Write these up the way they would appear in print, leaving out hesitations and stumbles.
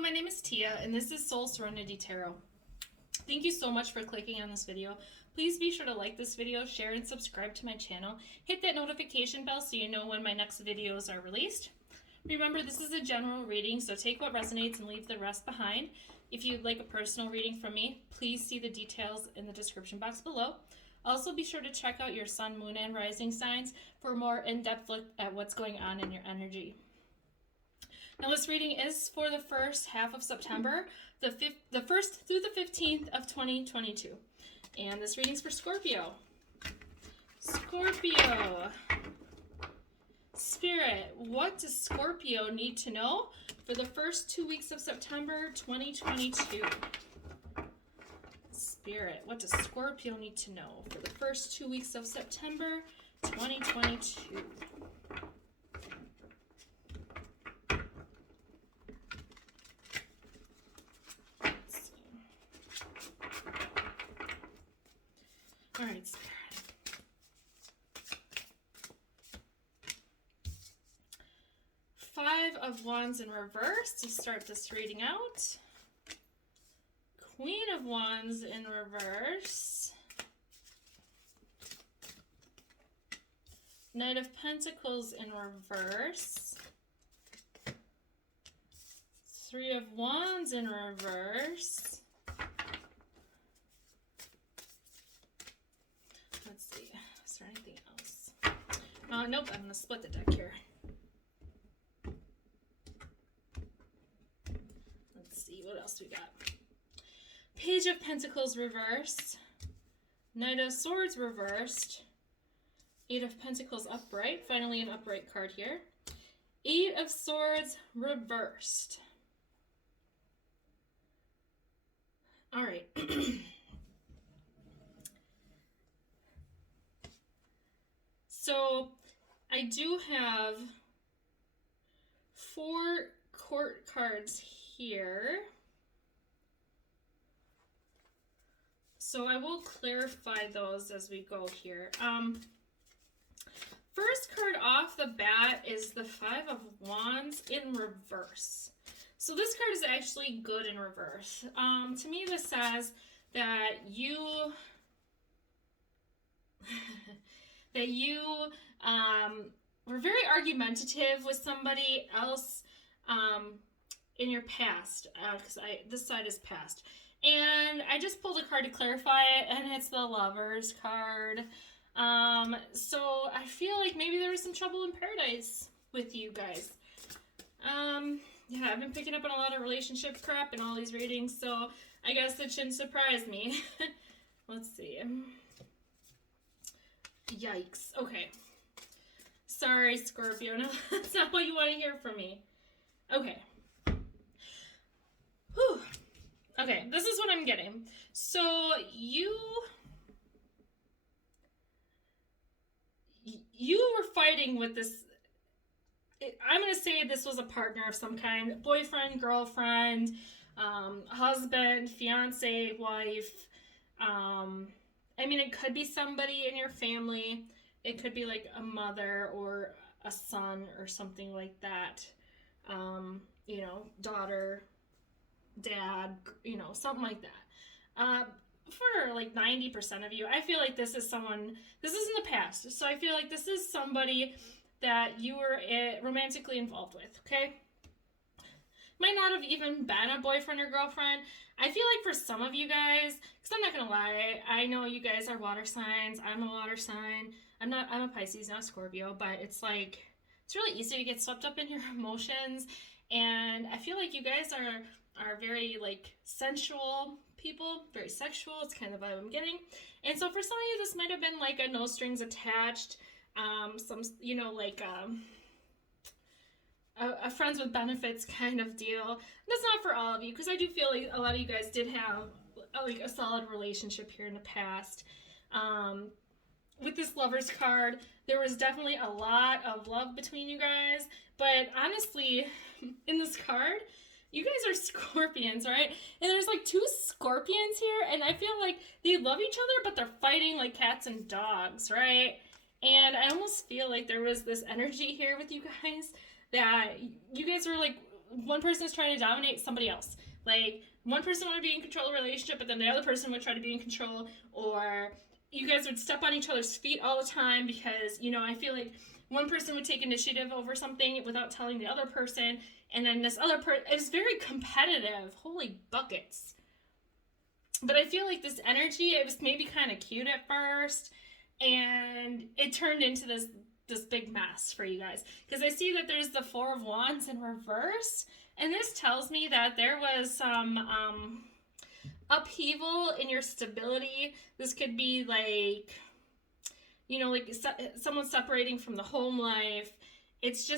Hello, my name is Tia, and this is Soul Serenity Tarot. Thank you so much for clicking on this video. Please be sure to like this video, share, and subscribe to my channel. Hit that notification bell so you know when my next videos are released. Remember, this is a general reading, so take what resonates and leave the rest behind. If you'd like a personal reading from me, please see the details in the description box below. Also, be sure to check out your sun, moon, and rising signs for a more in-depth look at what's going on in your energy. Now, this reading is for the first half of September, the 1st through the 15th of 2022. And this reading's for Scorpio. Scorpio. Spirit, what does Scorpio need to know for the first 2 weeks of September 2022? Spirit, what does Scorpio need to know for the first 2 weeks of September 2022? All right, Spirit. Five of Wands in reverse to start this reading out. Queen of Wands in reverse. Knight of Pentacles in reverse. Three of Wands in reverse. Let's see, is there anything else? Nope, I'm going to split the deck here. Let's see, what else we got? Page of Pentacles reversed. Knight of Swords reversed. Eight of Pentacles upright. Finally an upright card here. Eight of Swords reversed. All right. So I do have 4 court cards here. So I will clarify those as we go here. First card off the bat is the Five of Wands in reverse. So this card is actually good in reverse. To me, this says that you were very argumentative with somebody else in your past, because this side is past. And I just pulled a card to clarify it, and it's the Lovers card. So I feel like maybe there was some trouble in paradise with you guys. Yeah, I've been picking up on a lot of relationship crap in all these readings, so I guess it shouldn't surprise me. Let's see. Yikes. Okay. Sorry, Scorpio. No, that's not what you want to hear from me. Okay. Whew. Okay, this is what I'm getting. So you were fighting with this. I'm going to say this was a partner of some kind. Boyfriend, girlfriend, husband, fiance, wife. I mean, it could be somebody in your family. It could be like a mother or a son or something like that. You know, daughter, dad, you know, something like that. For like 90% of you, I feel like this is someone, this is in the past. So I feel like this is somebody that you were romantically involved with, okay? Might not have even been a boyfriend or girlfriend. I feel like for some of you guys, because I'm not going to lie, I know you guys are water signs. I'm a water sign. I'm a Pisces, not a Scorpio, but it's like, it's really easy to get swept up in your emotions. And I feel like you guys are very like sensual people, very sexual. It's kind of the vibe I'm getting. And so for some of you, this might have been like a no strings attached, some, you know, like a friends with benefits kind of deal. That's not for all of you, because I do feel like a lot of you guys did have like a solid relationship here in the past. With this Lovers card, there was definitely a lot of love between you guys, but honestly, in this card, you guys are Scorpions, right? And there's like 2 Scorpions here, and I feel like they love each other, but they're fighting like cats and dogs, right? And I almost feel like there was this energy here with you guys that you guys were like one person is trying to dominate somebody else. Like, one person would be in control of the relationship, but then the other person would try to be in control, or you guys would step on each other's feet all the time because, you know, I feel like one person would take initiative over something without telling the other person, and then this other person, it's very competitive. Holy buckets. But I feel like this energy, it was maybe kind of cute at first, and it turned into this big mess for you guys. Because I see that there's the Four of Wands in reverse, and this tells me that there was some upheaval in your stability. This could be like, you know, like someone separating from the home life. It's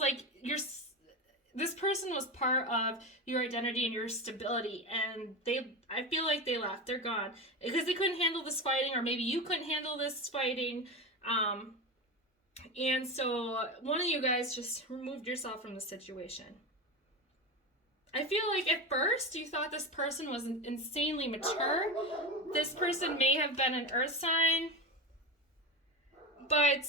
like this person was part of your identity and your stability, and I feel like they left. They're gone because they couldn't handle this fighting, or maybe you couldn't handle this fighting. And so one of you guys just removed yourself from the situation. I feel like at first you thought this person was insanely mature. This person may have been an earth sign. But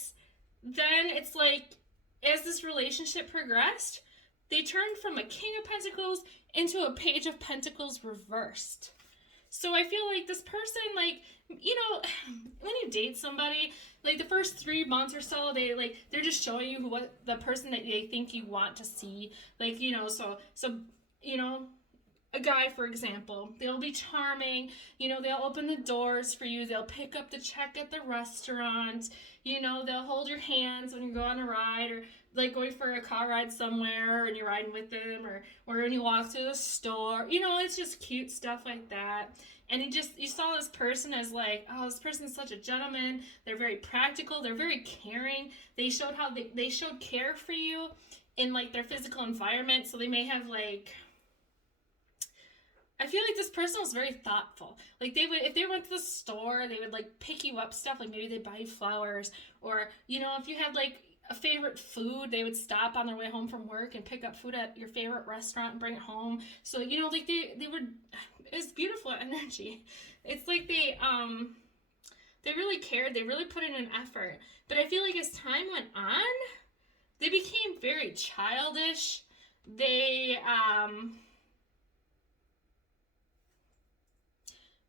then it's like, as this relationship progressed, they turned from a King of Pentacles into a Page of Pentacles reversed. So I feel like this person, like, you know, when you date somebody, like the first 3 months or so, they're just showing you what the person that they think you want to see. Like, you know, so you know, a guy, for example, they'll be charming, you know, they'll open the doors for you, they'll pick up the check at the restaurant, you know, they'll hold your hands when you go on a ride, or like going for a car ride somewhere and you're riding with them, or when you walk through the store, you know, it's just cute stuff like that. And you saw this person as like, oh, this person's such a gentleman, they're very practical, they're very caring, they showed how they showed care for you in like their physical environment. So they may have like, I feel like this person was very thoughtful. Like they would, if they went to the store, they would like pick you up stuff. Like maybe they'd buy you flowers, or, you know, if you had like a favorite food, they would stop on their way home from work and pick up food at your favorite restaurant and bring it home. So, you know, like they would, it's beautiful energy. It's like they really cared. They really put in an effort. But I feel like as time went on, they became very childish. They,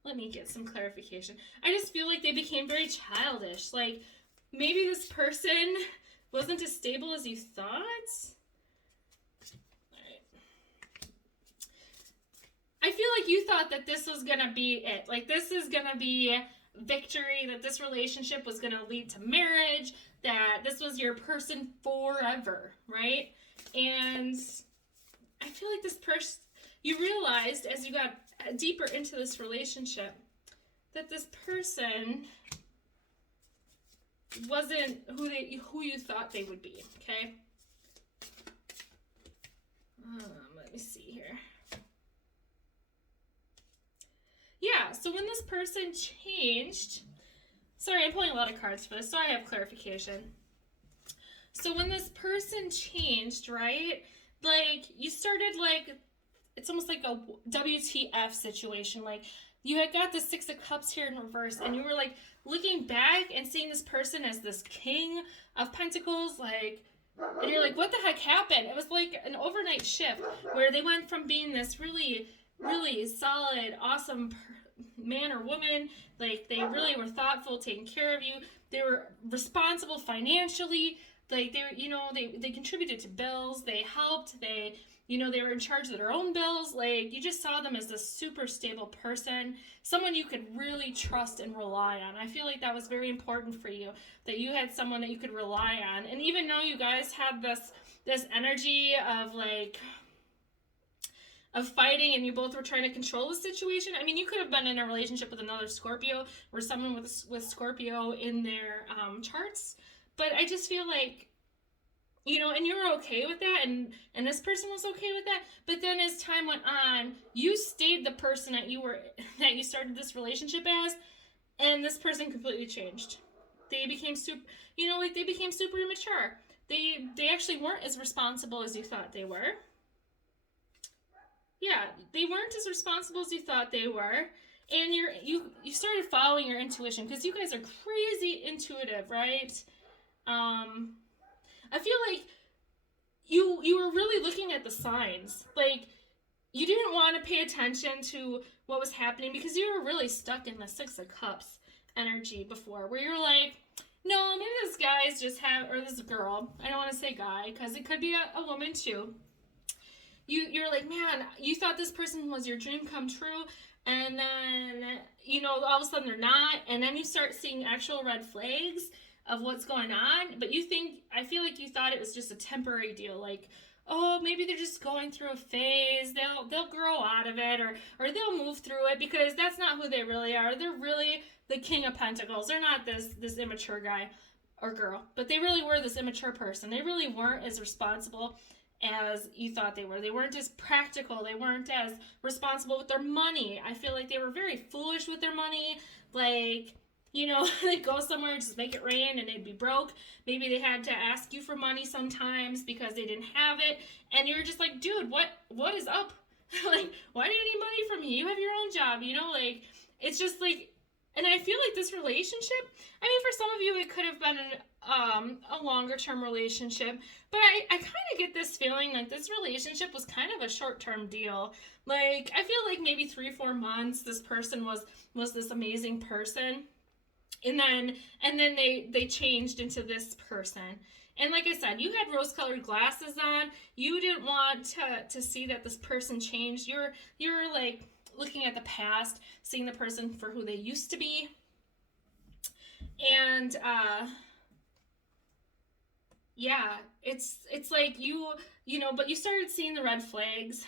let me get some clarification. I just feel like they became very childish. Like, maybe this person wasn't as stable as you thought. Alright. I feel like you thought that this was gonna be it. Like, this is gonna be victory, that this relationship was gonna lead to marriage, that this was your person forever, right? And I feel like this person, you realized as you got deeper into this relationship that this person wasn't who you thought they would be, okay? Let me see here. Yeah, so when this person changed, sorry, I'm pulling a lot of cards for this, so I have clarification. So when this person changed, right, like, you started, like, it's almost like a WTF situation. Like, you had got the Six of Cups here in reverse, and you were, like, looking back and seeing this person as this King of Pentacles, like, and you're like, what the heck happened? It was like an overnight shift where they went from being this really, really solid, awesome man or woman, like, they really were thoughtful, taking care of you, they were responsible financially, like, they were, you know, they contributed to bills, they helped, they, you know, they were in charge of their own bills. Like, you just saw them as this super stable person, someone you could really trust and rely on. I feel like that was very important for you, that you had someone that you could rely on. And even though you guys had this energy of, like, of fighting, and you both were trying to control the situation. I mean, you could have been in a relationship with another Scorpio, or someone with Scorpio in their charts. But I just feel like, you know, and you're okay with that, and this person was okay with that. But then as time went on, you stayed the person that you started this relationship as, and this person completely changed. They became they became super immature. They actually weren't as responsible as you thought they were. Yeah, they weren't as responsible as you thought they were. And you started following your intuition, because you guys are crazy intuitive, right? I feel like you were really looking at the signs. Like, you didn't want to pay attention to what was happening because you were really stuck in the Six of Cups energy before, where you're like, no, maybe this guy's just or this girl, I don't want to say guy because it could be a woman too. You're like, man, you thought this person was your dream come true, and then, you know, all of a sudden they're not, and then you start seeing actual red flags of what's going on, but I feel like you thought it was just a temporary deal, like, oh, maybe they're just going through a phase, they'll grow out of it, or they'll move through it, because that's not who they really are. They're really the King of Pentacles. They're not this immature guy or girl, but they really were this immature person. They really weren't as responsible as you thought they were. They weren't as practical. They weren't as responsible with their money. I feel like they were very foolish with their money. Like, you know, they'd go somewhere and just make it rain and they'd be broke. Maybe they had to ask you for money sometimes because they didn't have it. And you're just like, dude, what is up? Like, why do you need money from me? You have your own job, you know? Like, it's just like, and I feel like this relationship, I mean, for some of you, it could have been a longer term relationship, but I kind of get this feeling like this relationship was kind of a short term deal. Like, I feel like maybe 3-4 months, this person was this amazing person. And then they changed into this person. And like I said, you had rose-colored glasses on. You didn't want to see that this person changed. You're like looking at the past, seeing the person for who they used to be. And yeah, it's like you know, but you started seeing the red flags.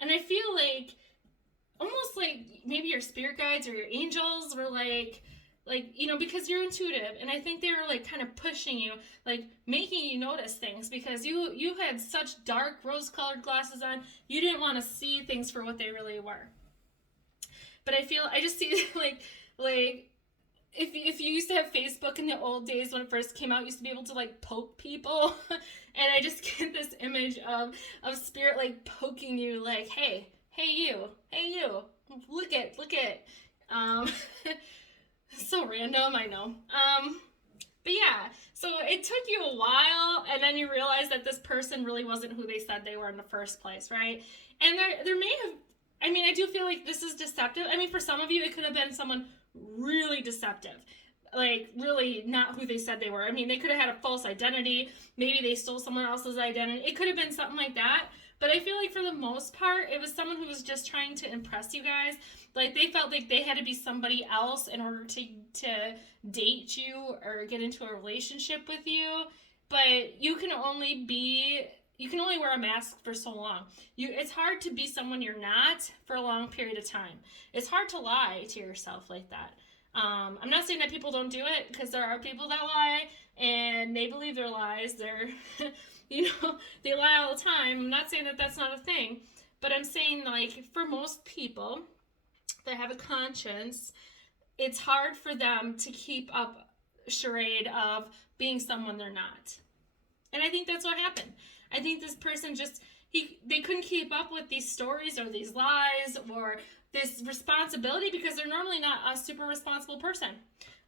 And I feel like almost like maybe your spirit guides or your angels were like, you know, because you're intuitive, and I think they were like kind of pushing you, like making you notice things, because you had such dark rose-colored glasses on. You didn't want to see things for what they really were. But I just see like if you used to have Facebook in the old days when it first came out, you used to be able to like poke people, and I just get this image of spirit like poking you, like, hey you, look at, so random, I know. But yeah, so it took you a while, and then you realized that this person really wasn't who they said they were in the first place, right? And there may have, I mean, I do feel like this is deceptive. I mean, for some of you, it could have been someone really deceptive, like really not who they said they were. I mean, they could have had a false identity. Maybe they stole someone else's identity. It could have been something like that. But I feel like for the most part, it was someone who was just trying to impress you guys. Like, they felt like they had to be somebody else in order to date you or get into a relationship with you. But you can only wear a mask for so long. It's hard to be someone you're not for a long period of time. It's hard to lie to yourself like that. I'm not saying that people don't do it, because there are people that lie and they believe their lies. They're, you know, they lie all the time. I'm not saying that that's not a thing, but I'm saying, like, for most people that have a conscience, it's hard for them to keep up a charade of being someone they're not. And I think that's what happened. I think this person just, they couldn't keep up with these stories or these lies or this responsibility, because they're normally not a super responsible person.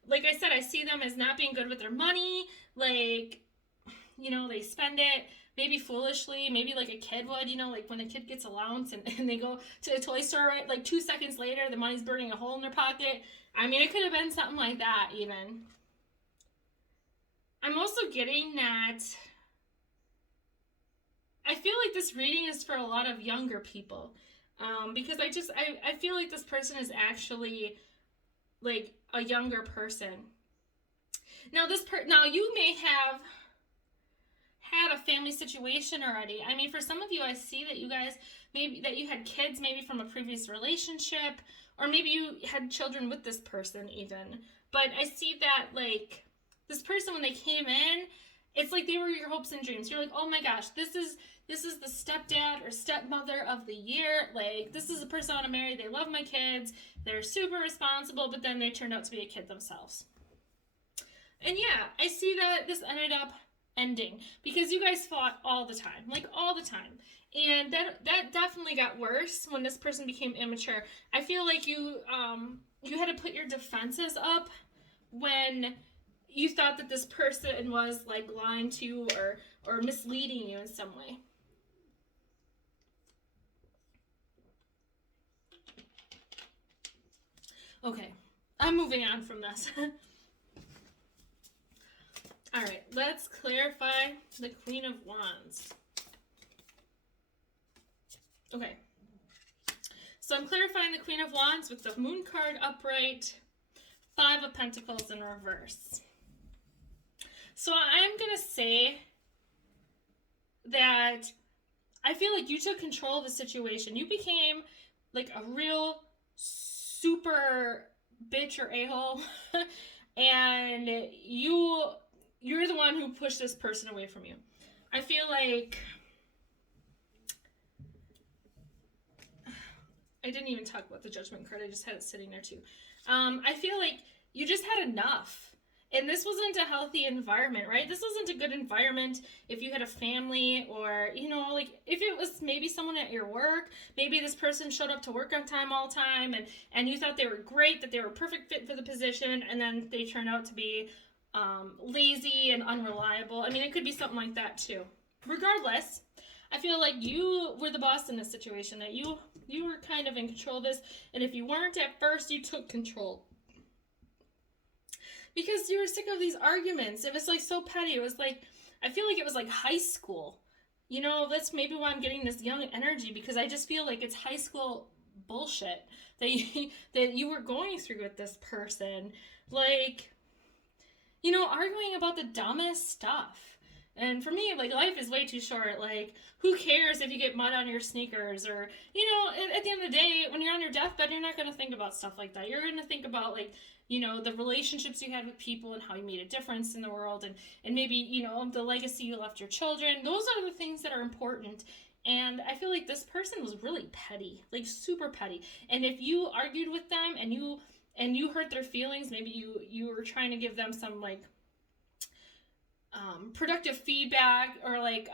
Like I said, I see them as not being good with their money. Like, you know, they spend it maybe foolishly, maybe like a kid would, you know, like when a kid gets allowance and they go to the toy store, right? Like 2 seconds later, the money's burning a hole in their pocket. I mean, it could have been something like that even. I'm also getting that I feel like this reading is for a lot of younger people. Because I feel like this person is actually like a younger person. Now now you may have had a family situation already. I mean, for some of you, I see that you guys, maybe that you had kids maybe from a previous relationship, or maybe you had children with this person even. But I see that, like, this person, when they came in, it's like they were your hopes and dreams. You're like, oh my gosh, this is the stepdad or stepmother of the year. Like, this is the person I want to marry. They love my kids. They're super responsible, but then they turned out to be a kid themselves. And yeah, I see that this ended up ending because you guys fought all the time, like all the time. And that definitely got worse when this person became immature. I feel like you had to put your defenses up when you thought that this person was like lying to you or misleading you in some way. Okay, I'm moving on from this. All right, let's clarify the Queen of Wands. Okay, so I'm clarifying the Queen of Wands with the Moon card upright, Five of Pentacles in reverse. So I'm going to say that I feel like you took control of the situation. You became like a real super bitch or a-hole, and you're the one who pushed this person away from you. I feel like I didn't even talk about the Judgment card. I just had it sitting there too. I feel like you just had enough. And this wasn't a healthy environment, right? This wasn't a good environment if you had a family, or, you know, like if it was maybe someone at your work, maybe this person showed up to work on time all the time, and you thought they were great, that they were a perfect fit for the position, and then they turned out to be lazy and unreliable. I mean, it could be something like that too. Regardless, I feel like you were the boss in this situation, that you were kind of in control of this, and if you weren't at first, you took control. Because you were sick of these arguments. It was like so petty. It was like, I feel like it was like high school. You know, that's maybe why I'm getting this young energy, because I just feel like it's high school bullshit that you were going through with this person. Like, you know, arguing about the dumbest stuff. And for me, like, life is way too short. Like, who cares if you get mud on your sneakers? Or, you know, at the end of the day, when you're on your deathbed, you're not going to think about stuff like that. You're going to think about, like, you know, the relationships you had with people and how you made a difference in the world, and maybe, you know, the legacy you left your children. Those are the things that are important. And I feel like this person was really petty, like super petty. And if you argued with them and you hurt their feelings, maybe you were trying to give them some like productive feedback, or like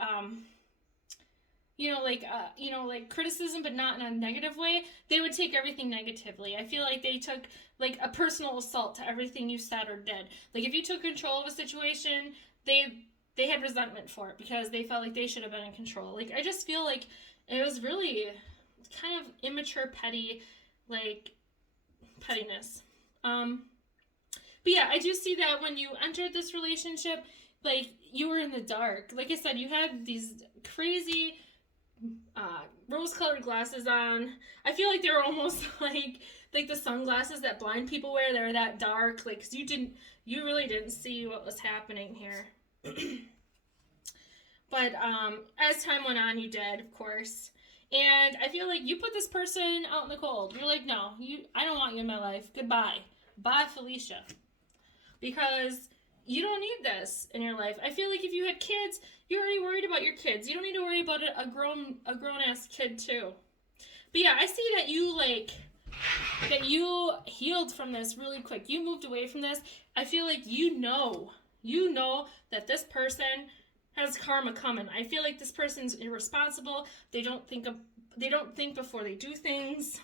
like criticism, but not in a negative way, they would take everything negatively. I feel like they took like a personal assault to everything you said or did. Like if you took control of a situation, they had resentment for it because they felt like they should have been in control. Like I just feel like it was really kind of immature, petty, like pettiness. But yeah, I do see that when you entered this relationship, like you were in the dark. Like I said, you had these crazy rose-colored glasses on. I feel like they were almost like the sunglasses that blind people wear. They're that dark, like, cause you really didn't see what was happening here. But as time went on, you did, of course. And I feel like you put this person out in the cold. You're like, no, I don't want you in my life. Goodbye. Bye, Felicia. Because you don't need this in your life. I feel like if you had kids, you're already worried about your kids. You don't need to worry about a grown-ass kid too. But yeah, I see that you healed from this really quick. You moved away from this. I feel like you know that this person has karma coming. I feel like this person's irresponsible. They don't think before they do things.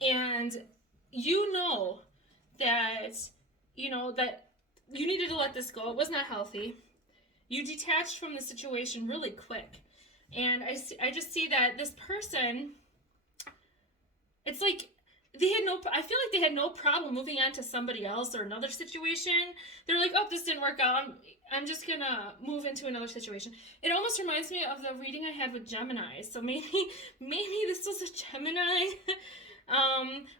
And you know that you needed to let this go. It was not healthy. You detached from the situation really quick. And I just see that this person, it's like I feel like they had no problem moving on to somebody else or another situation. They're like, oh, this didn't work out. I'm just gonna move into another situation. It almost reminds me of the reading I had with Gemini. So maybe this was a Gemini,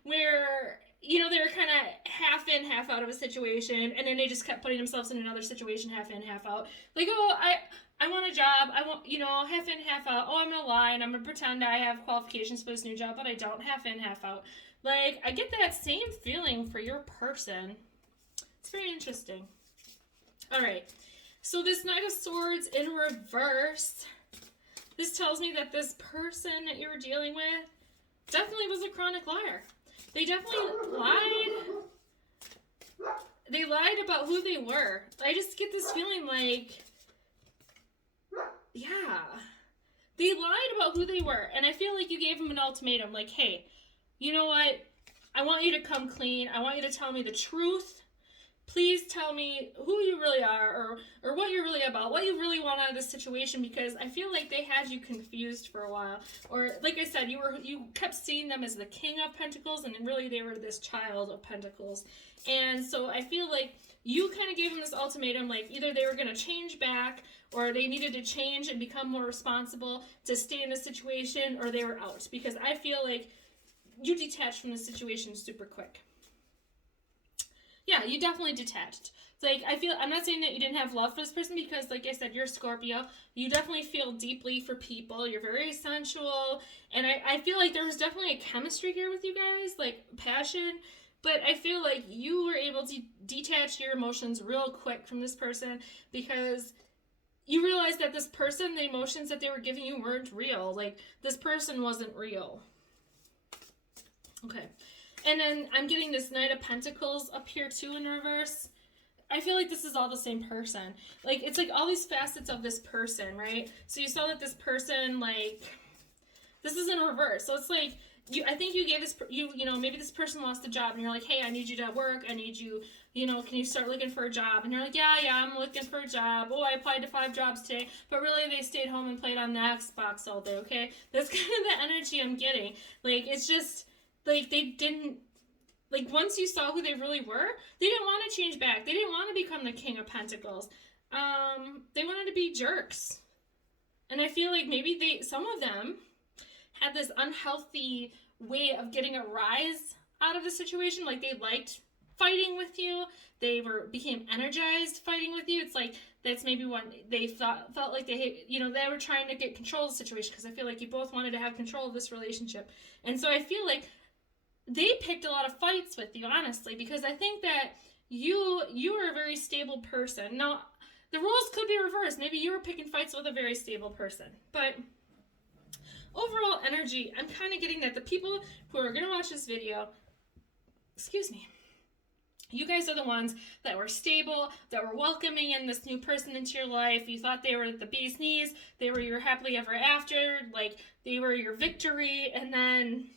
where, you know, they were kind of half in, half out of a situation, and then they just kept putting themselves in another situation, half in, half out. Like, oh, I want a job. I want, you know, half in, half out. Oh, I'm gonna lie and I'm gonna pretend I have qualifications for this new job, but I don't. Half in, half out. Like, I get that same feeling for your person. It's very interesting. All right. So this Knight of Swords in reverse. This tells me that this person that you were dealing with definitely was a chronic liar. They definitely lied. They lied about who they were. I just get this feeling like, yeah, they lied about who they were. And I feel like you gave them an ultimatum, like, hey, you know what? I want you to come clean. I want you to tell me the truth. please tell me who you really are, or what you're really about, what you really want out of this situation, because I feel like they had you confused for a while. Or like I said, you kept seeing them as the King of Pentacles, and really they were this Child of Pentacles. And so I feel like you kind of gave them this ultimatum, like either they were going to change back, or they needed to change and become more responsible to stay in the situation, or they were out. Because I feel like you detached from the situation super quick. Yeah, you definitely detached. It's like, I'm not saying that you didn't have love for this person, because like I said, you're Scorpio. You definitely feel deeply for people. You're very sensual. And I feel like there was definitely a chemistry here with you guys, like passion. But I feel like you were able to detach your emotions real quick from this person, because you realized that this person, the emotions that they were giving you weren't real. Like, this person wasn't real. Okay. And then I'm getting this Knight of Pentacles up here too in reverse. I feel like this is all the same person. Like, it's like all these facets of this person, right? So you saw that this person, like, this is in reverse. So it's like, I think you gave this, you know, maybe this person lost a job and you're like, hey, I need you to work. I need you, you know, can you start looking for a job? And you're like, yeah, I'm looking for a job. Oh, I applied to 5 jobs today. But really, they stayed home and played on the Xbox all day, okay? That's kind of the energy I'm getting. Like, it's just, like, they didn't, like, once you saw who they really were, they didn't want to change back. They didn't want to become the King of Pentacles. They wanted to be jerks. And I feel like maybe some of them had this unhealthy way of getting a rise out of the situation. Like, they liked fighting with you. They became energized fighting with you. It's like, that's maybe when they felt like they were trying to get control of the situation, because I feel like you both wanted to have control of this relationship. And so I feel like they picked a lot of fights with you, honestly, because I think that you were a very stable person. Now, the roles could be reversed. Maybe you were picking fights with a very stable person. But overall energy, I'm kind of getting that the people who are going to watch this video, you guys are the ones that were stable, that were welcoming in this new person into your life. You thought they were the bee's knees. They were your happily ever after. Like, they were your victory. And then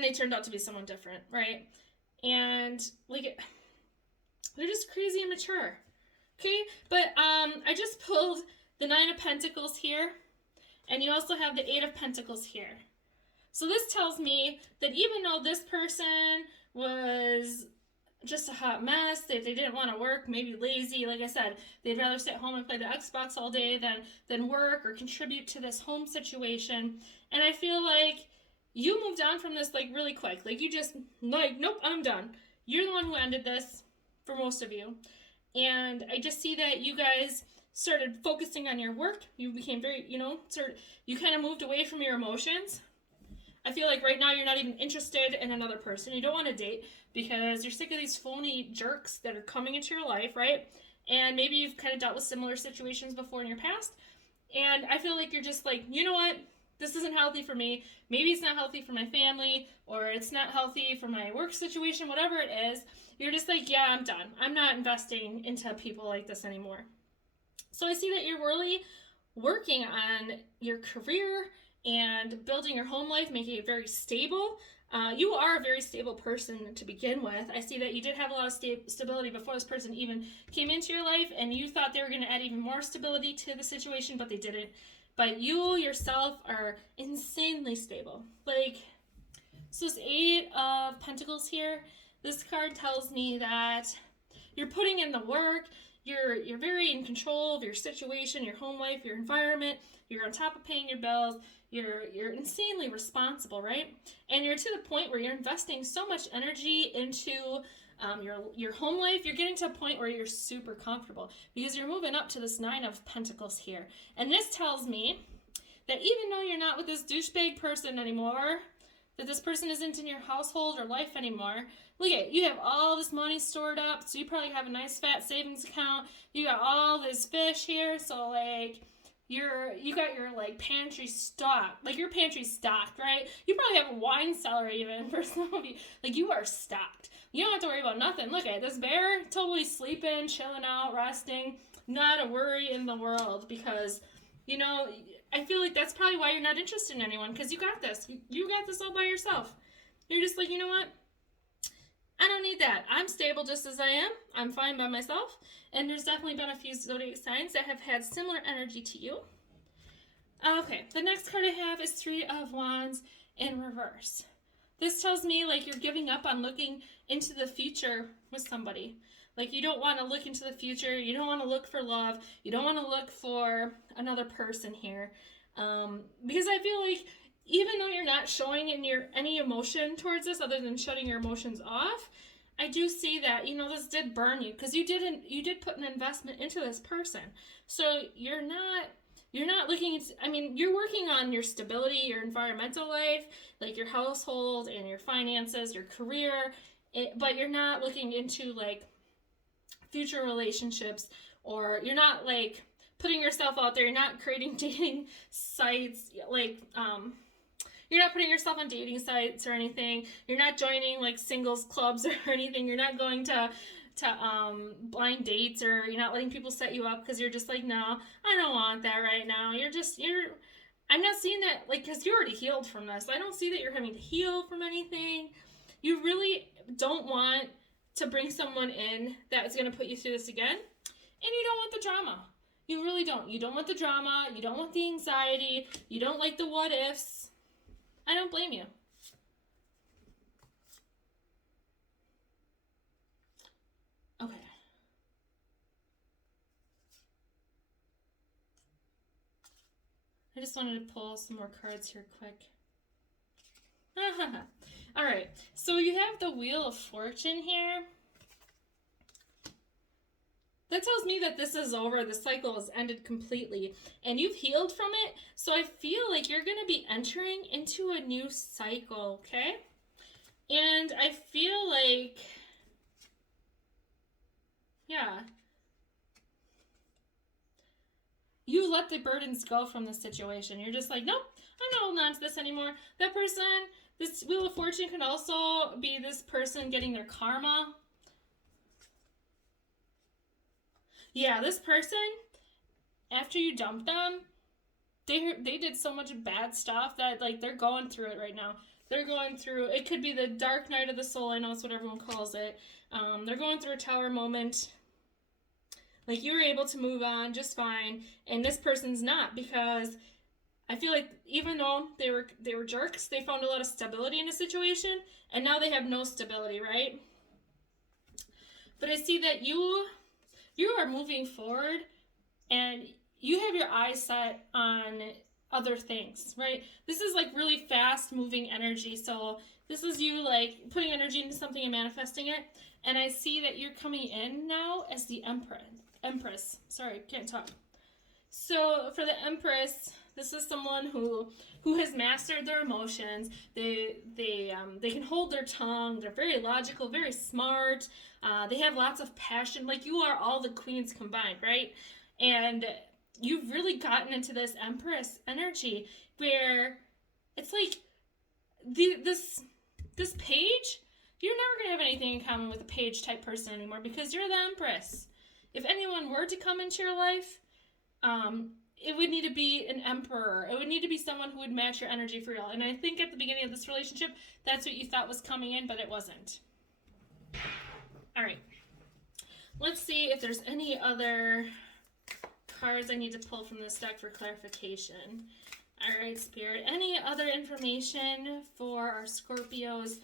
they turned out to be someone different, right? And, like, they're just crazy immature. Okay? But I just pulled the 9 of Pentacles here. And you also have the 8 of Pentacles here. So this tells me that even though this person was just a hot mess, they didn't want to work, maybe lazy, like I said, they'd rather sit home and play the Xbox all day than work or contribute to this home situation. And I feel like you moved on from this, like, really quick. Like, you just, like, nope, I'm done. You're the one who ended this, for most of you. And I just see that you guys started focusing on your work. You became very, you kind of moved away from your emotions. I feel like right now you're not even interested in another person. You don't want to date because you're sick of these phony jerks that are coming into your life, right? And maybe you've kind of dealt with similar situations before in your past. And I feel like you're just like, you know what? This isn't healthy for me. Maybe it's not healthy for my family, or it's not healthy for my work situation, whatever it is. You're just like, yeah, I'm done. I'm not investing into people like this anymore. So I see that you're really working on your career and building your home life, making it very stable. You are a very stable person to begin with. I see that you did have a lot of stability before this person even came into your life, and you thought they were going to add even more stability to the situation, but they didn't. But you yourself are insanely stable. Like, so this 8 of Pentacles here, this card tells me that you're putting in the work. You're very in control of your situation, your home life, your environment. You're on top of paying your bills. You're insanely responsible, right? And you're to the point where you're investing so much energy into your home life. You're getting to a point where you're super comfortable because you're moving up to this 9 of Pentacles here. And this tells me that even though you're not with this douchebag person anymore, that this person isn't in your household or life anymore, look at, you have all this money stored up, so you probably have a nice fat savings account. You got all this fish here, so like you got your like pantry stocked. Like your pantry's stocked, right? You probably have a wine cellar even for some of you. Like you are stocked. You don't have to worry about nothing. Look at this bear, totally sleeping, chilling out, resting. Not a worry in the world because, you know, I feel like that's probably why you're not interested in anyone, because you got this. You got this all by yourself. You're just like, you know what? I don't need that. I'm stable just as I am. I'm fine by myself. And there's definitely been a few zodiac signs that have had similar energy to you. Okay, the next card I have is Three of Wands in reverse. This tells me like you're giving up on looking into the future with somebody. Like you don't want to look into the future. You don't want to look for love. You don't want to look for another person here. Because I feel like even though you're not showing any emotion towards this other than shutting your emotions off, I do see that, you know, this did burn you because you did put an investment into this person. So you're not looking into, I mean, you're working on your stability, your environmental life, like your household and your finances, your career, but you're not looking into like future relationships, or you're not like putting yourself out there. You're not creating dating sites, like, you're not putting yourself on dating sites or anything. You're not joining like singles clubs or anything. You're not going to blind dates, or you're not letting people set you up because you're just like, no, I don't want that right now. I'm not seeing that, like, because you're already healed from this. I don't see that you're having to heal from anything. You really don't want to bring someone in that's going to put you through this again. And you don't want the drama. You really don't. You don't want the drama. You don't want the anxiety. You don't like the what ifs. I don't blame you. Okay. I just wanted to pull some more cards here quick. All right. So you have the Wheel of Fortune here. That tells me that this is over. The cycle has ended completely and you've healed from it. So I feel like you're going to be entering into a new cycle, okay? And I feel like, yeah, you let the burdens go from the situation. You're just like, nope, I'm not holding on to this anymore. That person, this Wheel of Fortune can also be this person getting their karma. Yeah, this person, after you dump them, they did so much bad stuff that, like, they're going through it right now. They're going through, it could be the dark night of the soul. I know it's what everyone calls it. They're going through a tower moment. Like, you were able to move on just fine, and this person's not, because I feel like even though they were jerks, they found a lot of stability in a situation, and now they have no stability, right? But I see that you are moving forward, and you have your eyes set on other things, right? This is like really fast moving energy. So this is you like putting energy into something and manifesting it. And I see that you're coming in now as the Empress. Sorry, can't talk. So for the Empress, this is someone who has mastered their emotions. They can hold their tongue. They're very logical, very smart. They have lots of passion. Like, you are all the queens combined, right? And you've really gotten into this Empress energy where it's like this page, you're never going to have anything in common with a page type person anymore, because you're the Empress. If anyone were to come into your life, it would need to be an emperor. It would need to be someone who would match your energy for real. And I think at the beginning of this relationship, that's what you thought was coming in, but it wasn't. All right. Let's see if there's any other cards I need to pull from this deck for clarification. All right, Spirit. Any other information for our Scorpios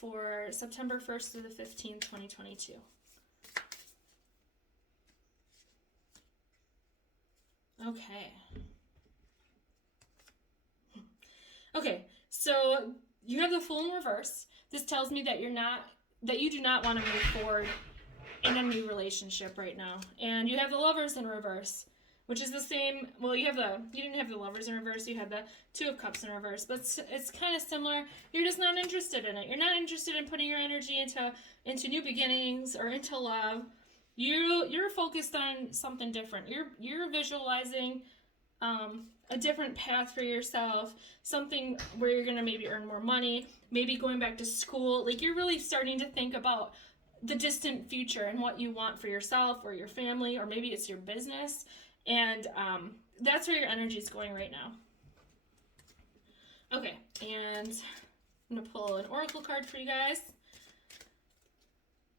for September 1st through the 15th, 2022? Okay. Okay, so you have the Fool in reverse. This tells me that you do not want to move forward in a new relationship right now. And you have the Lovers in reverse, which is the same. Well, you didn't have the Lovers in reverse. You had the Two of Cups in reverse, but it's kind of similar. You're just not interested in it. You're not interested in putting your energy into new beginnings or into love. You're focused on something different. You're visualizing a different path for yourself, something where you're gonna maybe earn more money, maybe going back to school. Like, you're really starting to think about the distant future and what you want for yourself or your family, or maybe it's your business. And that's where your energy is going right now. Okay, and I'm gonna pull an oracle card for you guys.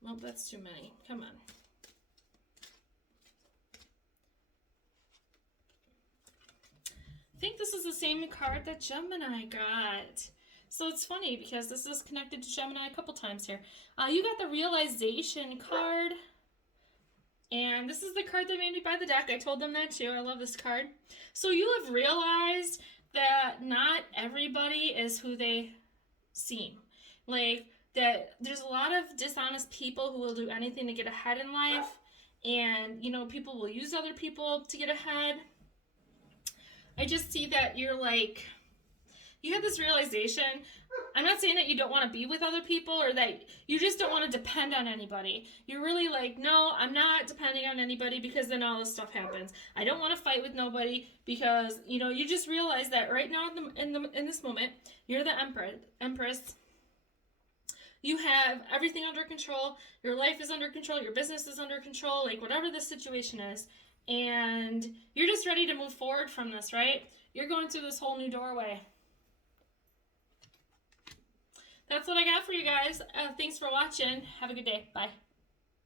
Well, that's too many. Come on. I think this is the same card that Gemini got. So it's funny because this is connected to Gemini a couple times here. You got the realization card. And this is the card that made me buy the deck. I told them that too. I love this card. So you have realized that not everybody is who they seem. Like, that there's a lot of dishonest people who will do anything to get ahead in life. And, you know, people will use other people to get ahead. I just see that you're like, you have this realization. I'm not saying that you don't want to be with other people or that you just don't want to depend on anybody. You're really like, no, I'm not depending on anybody because then all this stuff happens. I don't want to fight with nobody because, you know, you just realize that right now in this moment, you're the Empress. You have everything under control. Your life is under control. Your business is under control. Like, whatever the situation is. And you're just ready to move forward from this, right? You're going through this whole new doorway. That's what I got for you guys. Thanks for watching. Have a good day. Bye.